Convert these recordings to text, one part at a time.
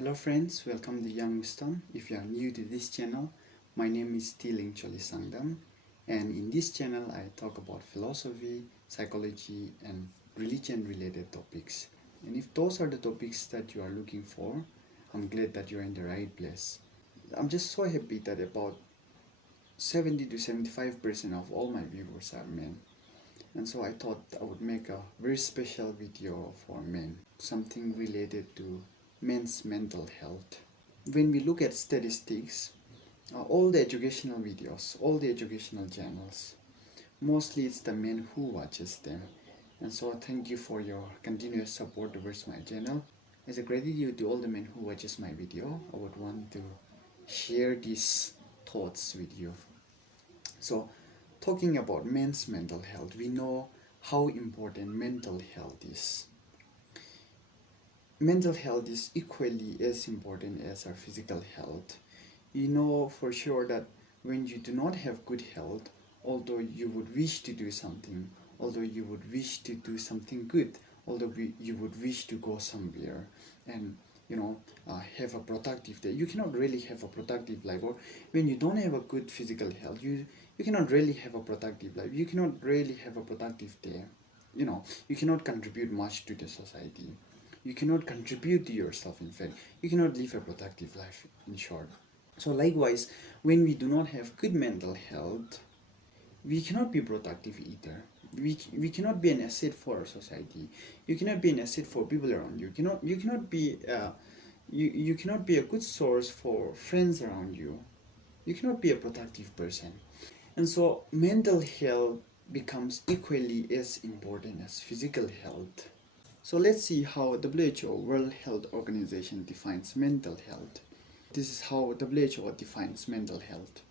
Hello friends, welcome to Young Wisdom. If you are new to this channel, my name is Tiling Choli Sangdam, and in this channel I talk about philosophy, psychology and religion related topics. And if those are the topics that you are looking for, I'm glad that you're in the right place. I'm just so happy that about 70 to 75% of all my viewers are men. And so I thought I would make a very special video for men, something related to men's mental health. When we look at statistics, all the educational videos, all the educational channels, mostly it's the men who watches them. And so thank you for your continuous support towards my channel. As a gratitude to all the men who watches my video, I would want to share these thoughts with you. So talking about men's mental health, we know how important mental health is. Mental health is equally as important as our physical health. You know for sure that when you do not have good health, although you would wish to do something, although you would wish to do something good, although you would wish to go somewhere and have a productive day, you cannot really have a productive life. Or when you don't have a good physical health, you cannot really have a productive life, you cannot really have a productive day. You cannot contribute much to the society, you cannot contribute to yourself. In fact, you cannot live a productive life, in short. So likewise, when we do not have good mental health, we cannot be productive either. We cannot be an asset for our society. You cannot be an asset for people around you. You cannot be a good source for friends around you. You cannot be a productive person. And so mental health becomes equally as important as physical health. So let's see how WHO, World Health Organization, defines mental health. This is how WHO defines mental health: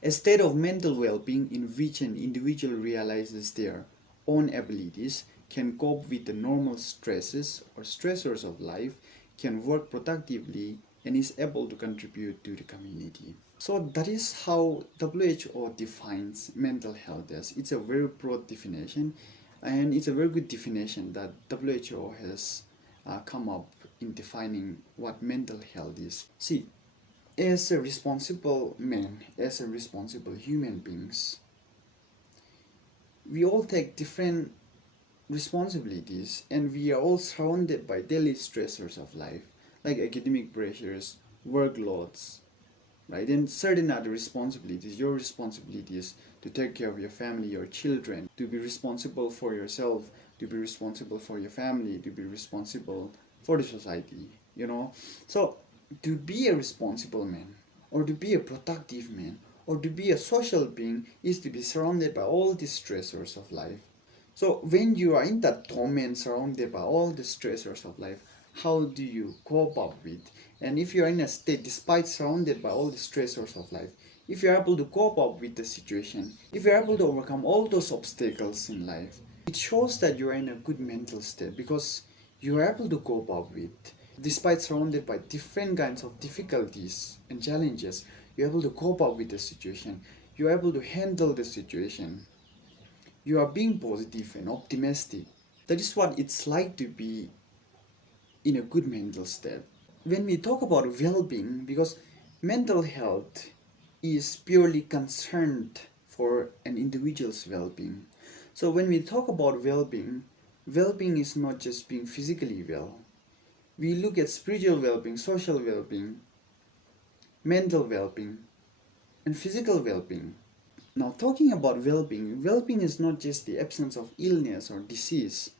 a state of mental well-being in which an individual realizes their own abilities, can cope with the normal stresses or stressors of life, can work productively, and is able to contribute to the community. So that is how WHO defines mental health as. It's a very broad definition, and it's a very good definition that WHO has come up in defining what mental health is. See, as a responsible man, as a responsible human beings, we all take different responsibilities and we are all surrounded by daily stressors of life, like academic pressures, workloads, right? And certain other responsibilities. Your responsibility is to take care of your family, your children, to be responsible for yourself, to be responsible for your family, to be responsible for the society. So to be a responsible man, or to be a productive man, or to be a social being is to be surrounded by all the stressors of life. So when you are in that domain surrounded by all the stressors of life, how do you cope up with? And if you are in a state despite surrounded by all the stressors of life, if you are able to cope up with the situation, if you are able to overcome all those obstacles in life, it shows that you are in a good mental state because you are able to cope up with. Despite surrounded by different kinds of difficulties and challenges, you're able to cope up with the situation. You're able to handle the situation. You are being positive and optimistic. That is what it's like to be in a good mental state. When we talk about well-being, because mental health is purely concerned for an individual's well-being. So when we talk about well-being, well-being is not just being physically well. We look at spiritual well-being, social well-being, mental well-being, and physical well-being. Now, talking about well-being, well-being is not just the absence of illness or disease.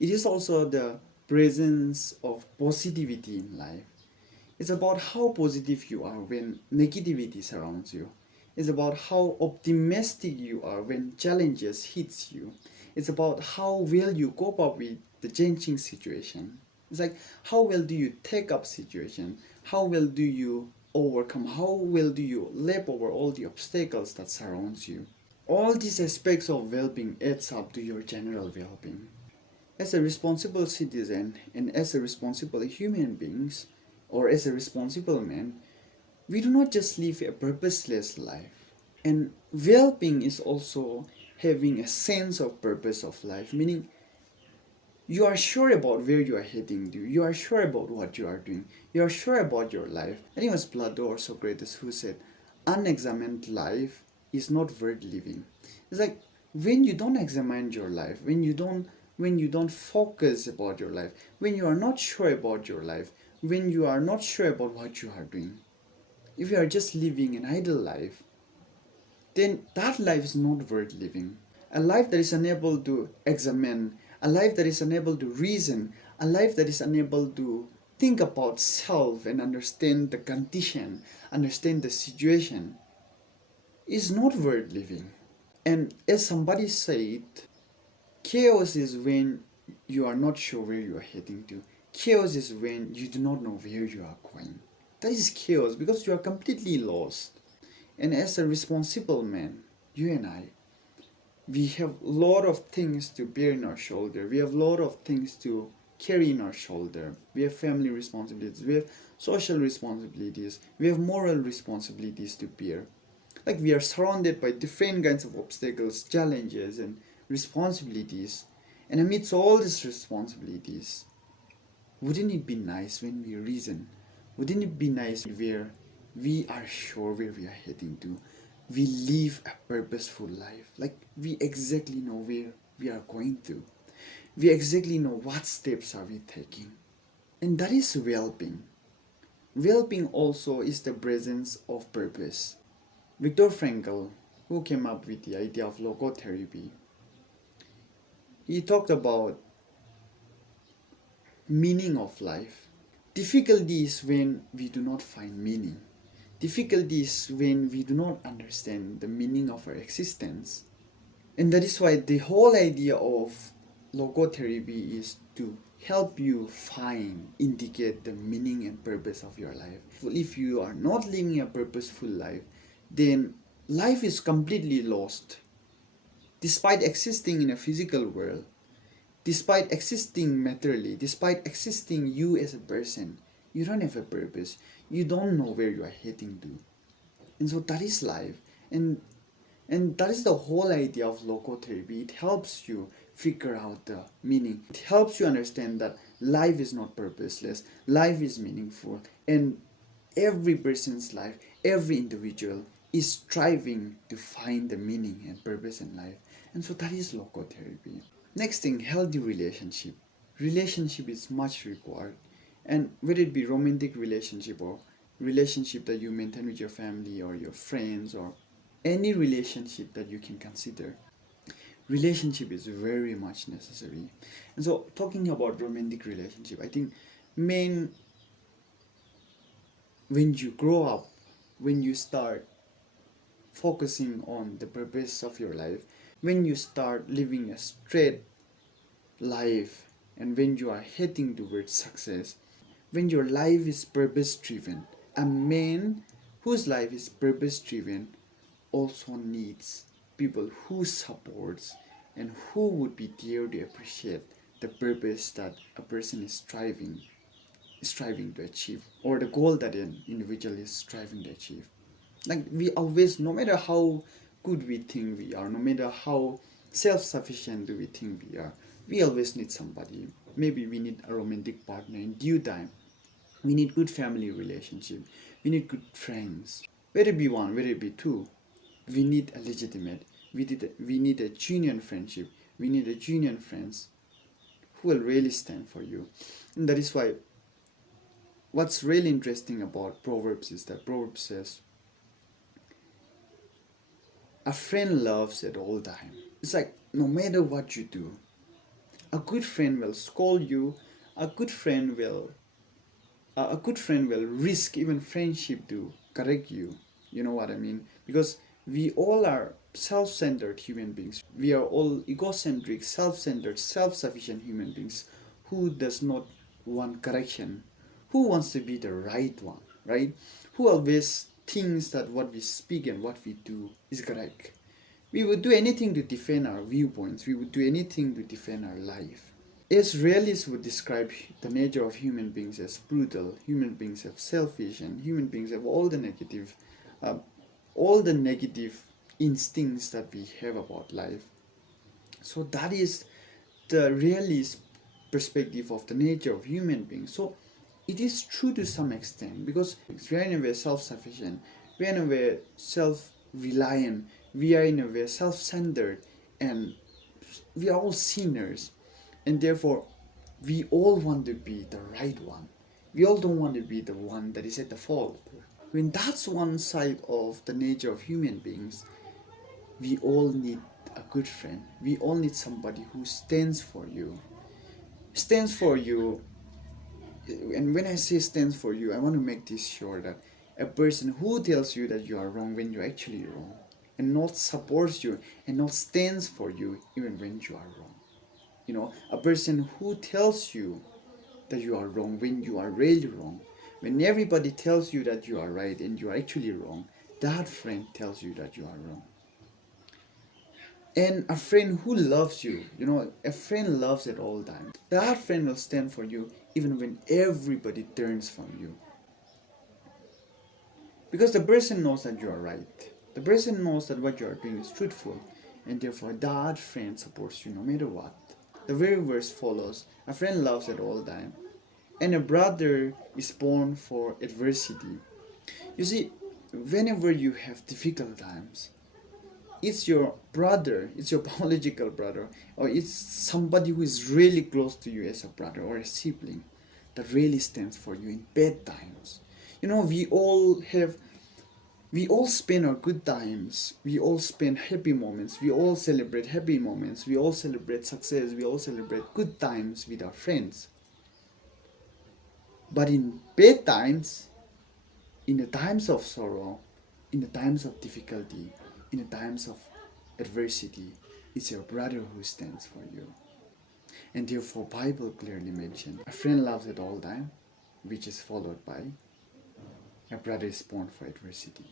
It is also the presence of positivity in life. It's about how positive you are when negativity surrounds you. It's about how optimistic you are when challenges hits you. It's about how well you cope up with the changing situation. It's like how well do you take up situation? How well do you overcome? How well do you leap over all the obstacles that surrounds you? All these aspects of well-being adds up to your general well-being. As a responsible citizen and as a responsible human beings, or as a responsible man, we do not just live a purposeless life. And well-being is also having a sense of purpose of life, meaning You are sure about where you are heading to. You are sure about what you are doing. You are sure about your life. I think it was Plato or Socrates who said, unexamined life is not worth living. It's like when you don't examine your life, when you don't focus about your life, when you are not sure about your life, when you are not sure about what you are doing, if you are just living an idle life, then that life is not worth living. A life that is unable to examine, a life that is unable to reason, a life that is unable to think about self and understand the condition, understand the situation, is not worth living. And as somebody said, chaos is when you are not sure where you are heading to. Chaos is when you do not know where you are going. That is chaos because you are completely lost. And as a responsible man, you and I, we have a lot of things to bear in our shoulder. We have a lot of things to carry in our shoulder. We have family responsibilities. We have social responsibilities. We have moral responsibilities to bear. Like we are surrounded by different kinds of obstacles, challenges, and responsibilities. And amidst all these responsibilities, wouldn't it be nice when we reason? Wouldn't it be nice where we are sure where we are heading to? We live a purposeful life. Like we exactly know where we are going to. We exactly know what steps are we taking. And that is well-being. Well-being also is the presence of purpose. Viktor Frankl, who came up with the idea of logotherapy, he talked about meaning of life. Difficulty is when we do not find meaning. Difficulty is when we do not understand the meaning of our existence. And that is why the whole idea of logotherapy is to help you find, indicate the meaning and purpose of your life. If you are not living a purposeful life, then life is completely lost. Despite existing in a physical world, despite existing materially, despite existing you as a person, you don't have a purpose. You don't know where you are heading to. And so that is life. And that is the whole idea of logotherapy. It helps you figure out the meaning. It helps you understand that life is not purposeless, life is meaningful. And every person's life, every individual is striving to find the meaning and purpose in life. And so that is logotherapy. Next thing, healthy relationship. Relationship is much required. And whether it be romantic relationship or relationship that you maintain with your family or your friends or any relationship that you can consider, relationship is very much necessary. And so talking about romantic relationship, I think main when you grow up, when you start focusing on the purpose of your life, when you start living a straight life, and when you are heading towards success, when your life is purpose driven, a man whose life is purpose driven also needs people who supports and who would be there to appreciate the purpose that a person is striving to achieve, or the goal that an individual is striving to achieve. Like we always, no matter how good we think we are, no matter how self-sufficient do we think we always need somebody. Maybe we need a romantic partner in due time. We need good family relationship. We need good friends. Whether it be one, whether it be two, we need a legitimate. We need a genuine friendship. We need a genuine friends who will really stand for you. And that is why what's really interesting about Proverbs is that Proverbs says, a friend loves at all time. It's like no matter what you do, a good friend will scold you. A good friend will risk even friendship to correct you. You know what I mean? Because we all are self-centered human beings. We are all egocentric, self-centered, self-sufficient human beings who does not want correction, who wants to be the right one, right? Who always thinks that what we speak and what we do is correct. We would do anything to defend our viewpoints. We would do anything to defend our life. As realists would describe the nature of human beings as brutal, human beings have selfish, and human beings have uh, all the negative instincts that we have about life. So that is the realist perspective of the nature of human beings. So it is true to some extent, because we are in a way self-sufficient, we are in a way self-reliant, we are in a way self-centered, and we are all sinners, and therefore we all want to be the right one. We all don't want to be the one that is at the fault. When that's one side of the nature of human beings, we all need a good friend. We all need somebody who stands for you. Stands for you. And when I say stands for you, I want to make this sure that a person who tells you that you are wrong when you're actually wrong, and not supports you and not stands for you even when you are wrong. A person who tells you that you are wrong when you are really wrong, when everybody tells you that you are right and you are actually wrong, that friend tells you that you are wrong. And a friend who loves you, a friend loves at all times. That friend will stand for you even when everybody turns from you. Because the person knows that you are right. The person knows that what you are doing is truthful, and therefore that friend supports you no matter what. The very verse follows, a friend loves at all times, and a brother is born for adversity. You see, whenever you have difficult times, it's your brother, it's your biological brother, or it's somebody who is really close to you as a brother or a sibling that really stands for you in bad times. We all spend our good times, we all spend happy moments, we all celebrate happy moments, we all celebrate success, we all celebrate good times with our friends. But in bad times, in the times of sorrow, in the times of difficulty, in the times of adversity, it's your brother who stands for you. And therefore Bible clearly mentioned a friend loves at all time, which is followed by a brother is born for adversity,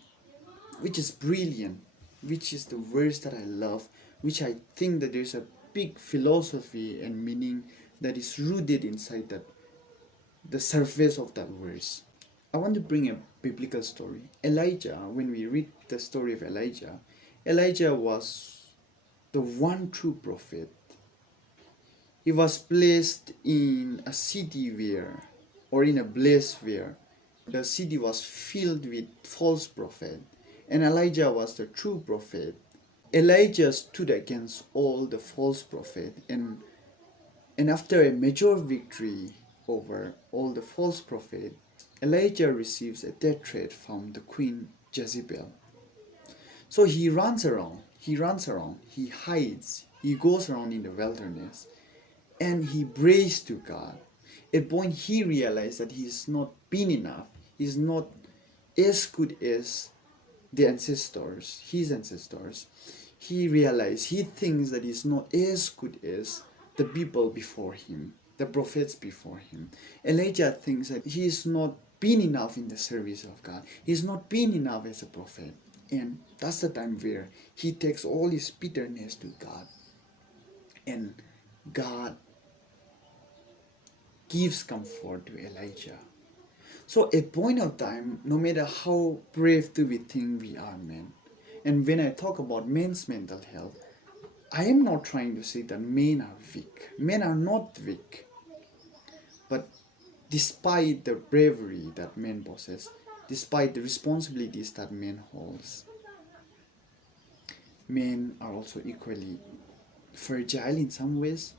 which is brilliant, which is the verse that I love, which I think that there's a big philosophy and meaning that is rooted inside the surface of that verse. I want to bring a biblical story. Elijah, when we read the story of Elijah, Elijah was the one true prophet. He was placed in a city or in a place where the city was filled with false prophets, and Elijah was the true prophet. Elijah stood against all the false prophets, and after a major victory over all the false prophets, Elijah receives a death threat from the queen Jezebel. So he hides, he goes around in the wilderness, and he prays to God. At a point he realized that he's not been enough, he's not as good as his ancestors. He thinks that he's not as good as the people before him, the prophets before him. Elijah thinks that he's not been enough in the service of God. He's not been enough as a prophet. And that's the time where he takes all his bitterness to God. And God gives comfort to Elijah. So at point of time, no matter how brave do we think we are men, and when I talk about men's mental health, I am not trying to say that men are weak. Men are not weak. But despite the bravery that men possess, despite the responsibilities that men holds, men are also equally fragile in some ways.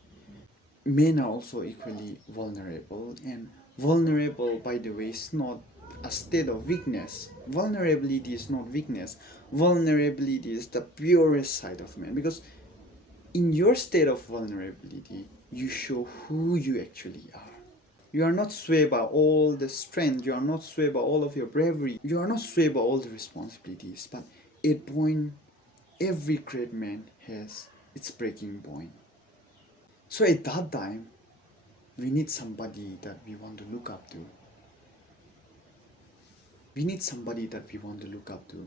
Men are also equally vulnerable, and vulnerable, by the way, is not a state of weakness. Vulnerability is not weakness. Vulnerability is the purest side of man, because in your state of vulnerability you show who you actually are. You are not swayed by all the strength, you are not swayed by all of your bravery, you are not swayed by all the responsibilities, but at point every great man has its breaking point. So at that time, we need somebody that we want to look up to. We need somebody that we want to look up to.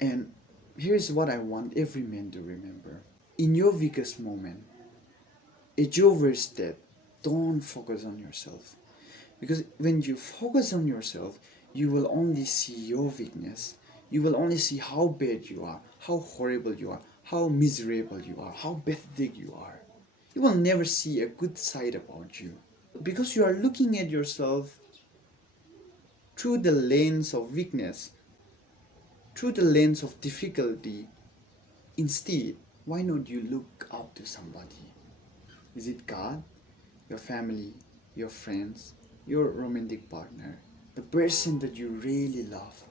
And here's what I want every man to remember. In your weakest moment, at your worst step, don't focus on yourself. Because when you focus on yourself, you will only see your weakness. You will only see how bad you are, how horrible you are, how miserable you are, how pathetic you are. You will never see a good side about you because you are looking at yourself through the lens of weakness, through the lens of difficulty. Instead, why not you look up to somebody? Is it God, your family, your friends, your romantic partner, the person that you really love,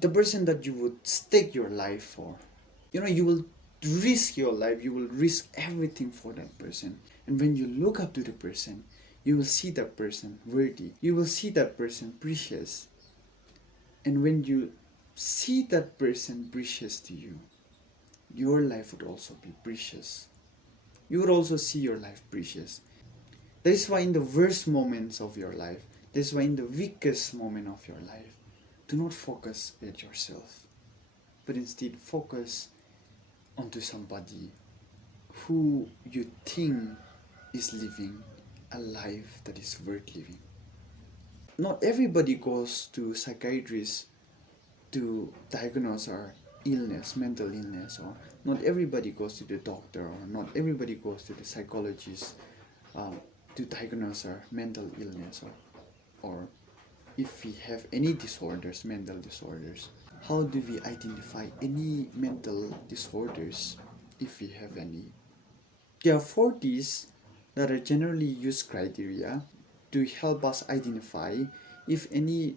the person that you would stake your life for? You will risk your life, you will risk everything for that person. And when you look up to the person, you will see that person worthy, you will see that person precious. And when you see that person precious to you, your life would also be precious. You would also see your life precious. That is why in the worst moments of your life, that is why in the weakest moment of your life, do not focus at yourself, but instead focus onto somebody who you think is living a life that is worth living. Not everybody goes to psychiatrists to diagnose our illness, mental illness, or not everybody goes to the doctor, or not everybody goes to the psychologist uh, to diagnose our mental illness, or if we have any disorders, mental disorders. How do we identify any mental disorders if we have any? There are 4 Ds that are generally used criteria to help us identify if any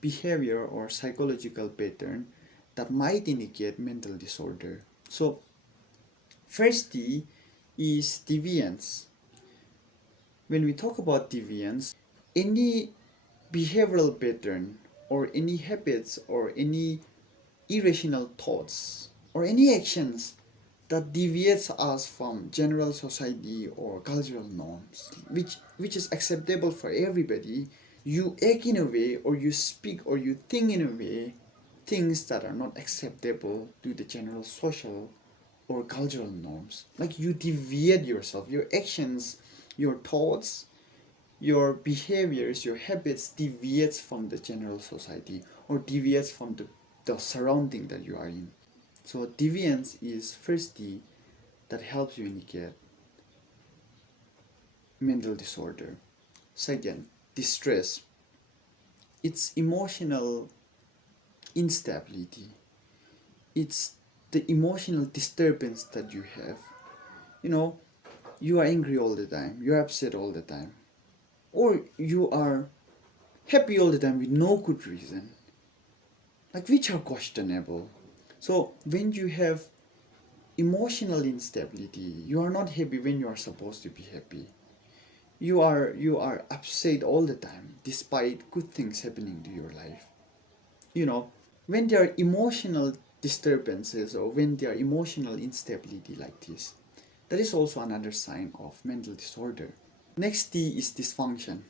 behavior or psychological pattern that might indicate mental disorder. So, first D is deviance. When we talk about deviance, any behavioral pattern or any habits or any irrational thoughts or any actions that deviates us from general society or cultural norms, which is acceptable for everybody. You act in a way, or you speak, or you think in a way, things that are not acceptable to the general social or cultural norms. Like you deviate yourself, your actions, your thoughts, your behaviors, your habits deviates from the general society or deviates from the surrounding that you are in. So deviance is first D that helps you indicate mental disorder. Second, distress. It's emotional instability. It's the emotional disturbance that you have. You know, you are angry all the time, you're upset all the time, or you are happy all the time with no good reason, like which are questionable. So when you have emotional instability, you are not happy when you are supposed to be happy. You are upset all the time despite good things happening to your life. You know, when there are emotional disturbances or when there are emotional instability like this, that is also another sign of mental disorder. Next D is dysfunction.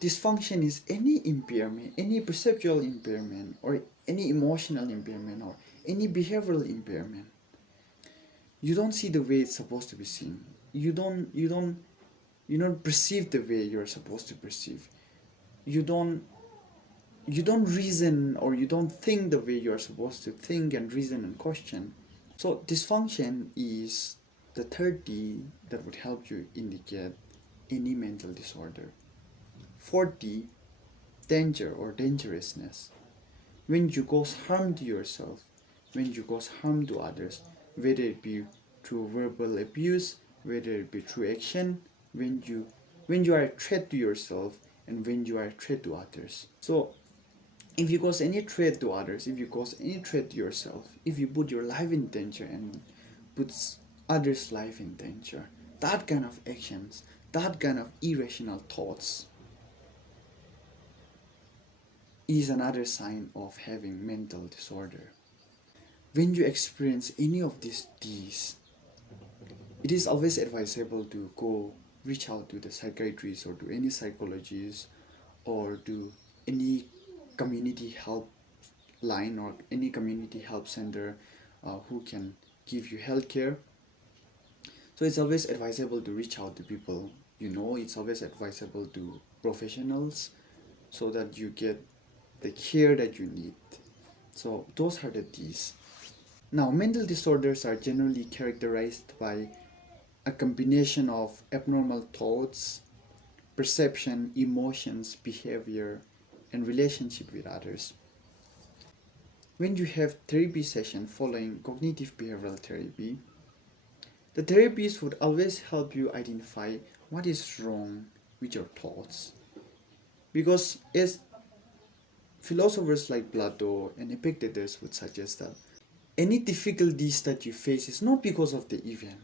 Dysfunction is any impairment, any perceptual impairment, or any emotional impairment, or any behavioral impairment. You don't see the way it's supposed to be seen. You don't perceive the way you're supposed to perceive. You don't you don't reason, or you don't think the way you're supposed to think and reason and question. So dysfunction is the third D that would help you indicate any mental disorder. Fourth D, danger or dangerousness. When you cause harm to yourself, when you cause harm to others, whether it be through verbal abuse, whether it be through action, when you are a threat to yourself and when you are a threat to others. So if you cause any threat to others, if you cause any threat to yourself, if you put your life in danger and puts others' life in danger, that kind of actions, that kind of irrational thoughts is another sign of having mental disorder. When you experience any of these, it is always advisable to go reach out to the psychiatrist or to any psychologist or to any community help line or any community help center who can give you healthcare. So it's always advisable to reach out to people. It's always advisable to professionals so that you get the care that you need. So those are the D's. Now, mental disorders are generally characterized by a combination of abnormal thoughts, perception, emotions, behavior, and relationship with others. When you have therapy session following cognitive behavioral therapy, the therapist would always help you identify what is wrong with your thoughts. Because as philosophers like Plato and Epictetus would suggest that any difficulties that you face is not because of the event,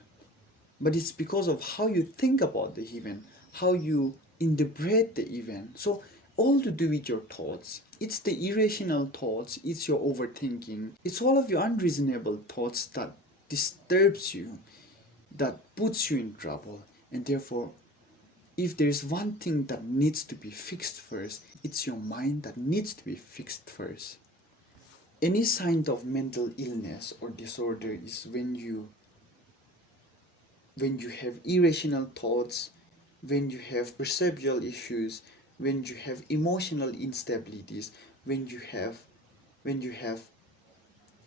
but it's because of how you think about the event, how you interpret the event. So all to do with your thoughts. It's the irrational thoughts, it's your overthinking, it's all of your unreasonable thoughts that disturbs you, that puts you in trouble. And therefore, if there is one thing that needs to be fixed first, it's your mind that needs to be fixed first. Any sign of mental illness or disorder is when you have irrational thoughts, when you have perceptual issues, when you have emotional instabilities, when you have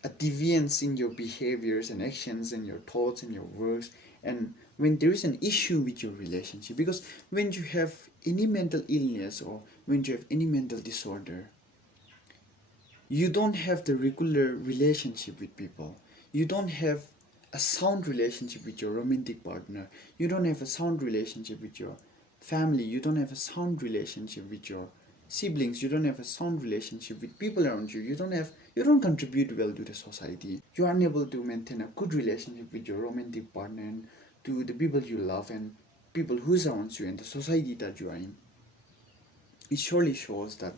a deviance in your behaviors and actions and your thoughts and your words, and when there is an issue with your relationship. Because when you have any mental illness or when you have any mental disorder, you don't have the regular relationship with people. You don't have a sound relationship with your romantic partner. You don't have a sound relationship with your family. You don't have a sound relationship with your siblings. You don't have a sound relationship with people around you. You don't contribute well to the society. You are unable to maintain a good relationship with your romantic partner and to the people you love and people who surround you and the society that you are in. It surely shows that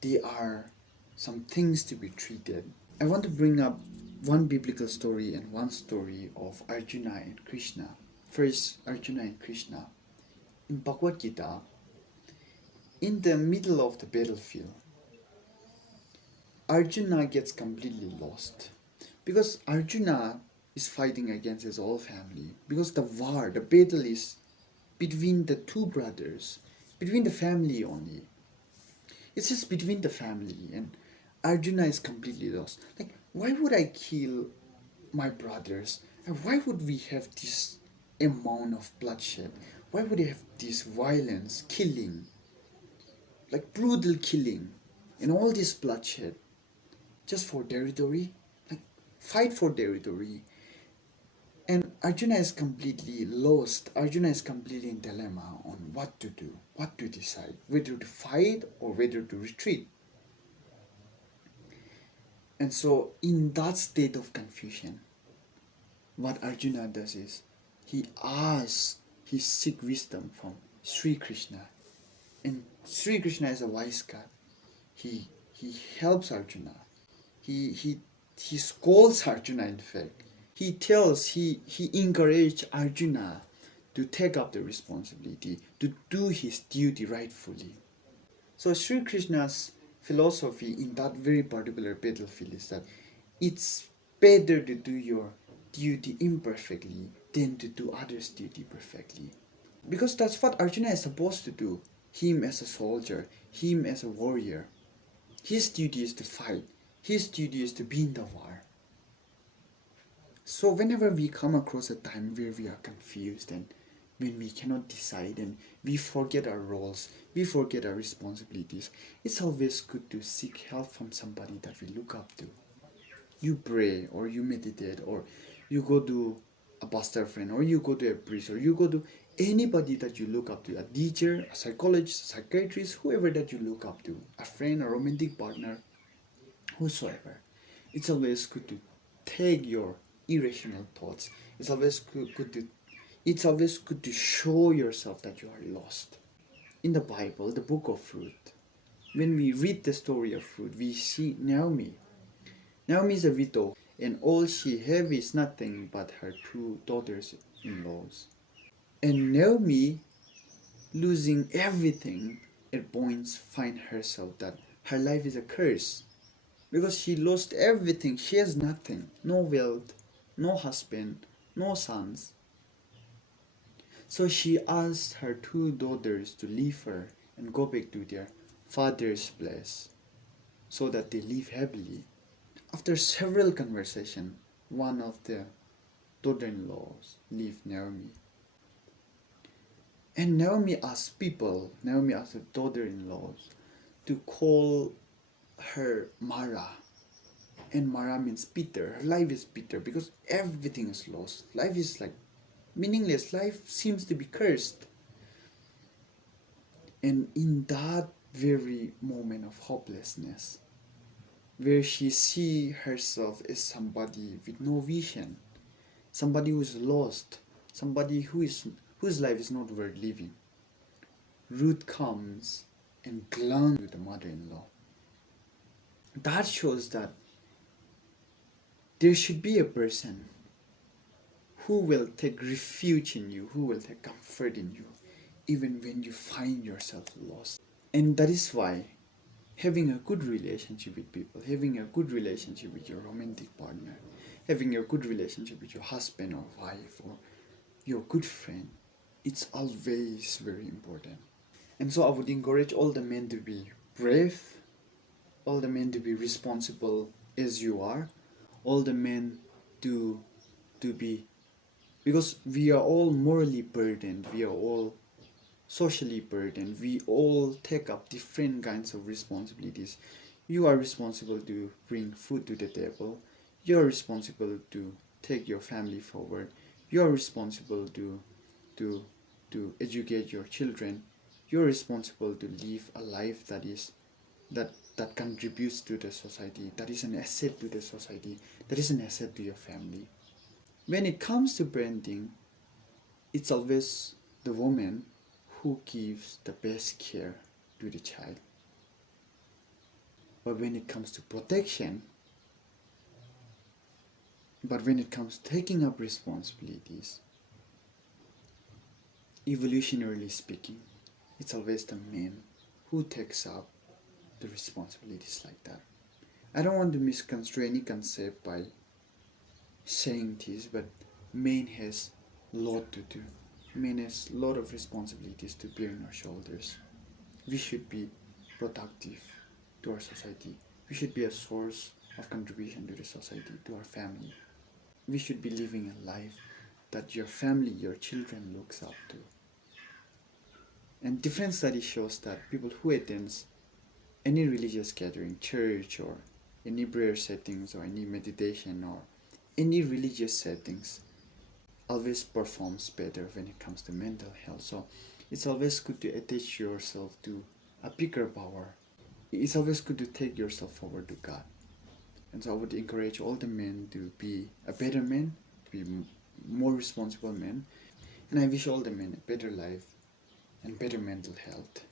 there are some things to be treated. I want to bring up one biblical story and one story of Arjuna and Krishna. First, Arjuna and Krishna. In Bhagavad Gita, in the middle of the battlefield, Arjuna gets completely lost because Arjuna is fighting against his whole family. Because the war, the battle is between the two brothers, between the family only. It's just between the family, and Arjuna is completely lost. Like, why would I kill my brothers? And why would we have this amount of bloodshed? Why would we have this violence, killing, like brutal killing, and all this bloodshed just for territory? Like, fight for territory. And Arjuna is completely lost. Arjuna is completely in dilemma on what to do, what to decide, whether to fight or whether to retreat. And so, in that state of confusion, what Arjuna does is he seeks wisdom from Sri Krishna. And Sri Krishna is a wise God. He helps Arjuna. He scolds Arjuna, in fact. He encourages Arjuna to take up the responsibility, to do his duty rightfully. So Sri Krishna's philosophy in that very particular battlefield is that it's better to do your duty imperfectly than to do others' duty perfectly. Because that's what Arjuna is supposed to do. Him as a soldier, him as a warrior. His duty is to fight. His duty is to be in the war. So whenever we come across a time where we are confused and when we cannot decide and we forget our roles, we forget our responsibilities, it's always good to seek help from somebody that we look up to. You pray or you meditate or you go to a pastor friend or you go to a priest or you go to anybody that you look up to, a teacher, a psychologist, a psychiatrist, whoever that you look up to, a friend, a romantic partner, whosoever. It's always good to take your irrational thoughts. It's always good to show yourself that you are lost. In the Bible, the book of Ruth, when we read the story of Ruth, we see Naomi. Naomi is a widow, and all she have is nothing but her two daughters-in-laws. And Naomi, losing everything, at points find herself that her life is a curse. Because she lost everything, she has nothing. No wealth, no husband, no sons. So she asked her two daughters to leave her and go back to their father's place so that they live happily. After several conversations, one of the daughter-in-laws leave Naomi. And Naomi asked the daughter-in-laws, to call her Mara. And Mara means bitter. Her life is bitter because everything is lost. Life is like meaningless. Life seems to be cursed. And in that very moment of hopelessness, where she see herself as somebody with no vision, somebody who is lost, somebody whose life is not worth living, Ruth comes and clung to the mother-in-law. That shows that there should be a person who will take refuge in you, who will take comfort in you, even when you find yourself lost. And that is why having a good relationship with people, having a good relationship with your romantic partner, having a good relationship with your husband or wife or your good friend, it's always very important. And so I would encourage all the men to be brave, all the men to be responsible as you are, all the men to be, because we are all morally burdened, we are all socially burdened, we all take up different kinds of responsibilities. You are responsible to bring food to the table, you are responsible to take your family forward, you are responsible to educate your children, you are responsible to live a life that contributes to the society, that is an asset to the society, that is an asset to your family. When it comes to parenting, it's always the woman who gives the best care to the child. But when it comes to protection, but when it comes to taking up responsibilities, evolutionarily speaking, it's always the man who takes up the responsibilities like that. I don't want to misconstrue any concept by saying this, but man has a lot to do. Man has a lot of responsibilities to bear on our shoulders. We should be productive to our society. We should be a source of contribution to the society, to our family. We should be living a life that your family, your children looks up to. And different studies shows that people who attend any religious gathering, church or any prayer settings or any meditation or any religious settings always performs better when it comes to mental health. So it's always good to attach yourself to a bigger power. It's always good to take yourself forward to God. And so I would encourage all the men to be a better man, to be more responsible men. And I wish all the men a better life and better mental health.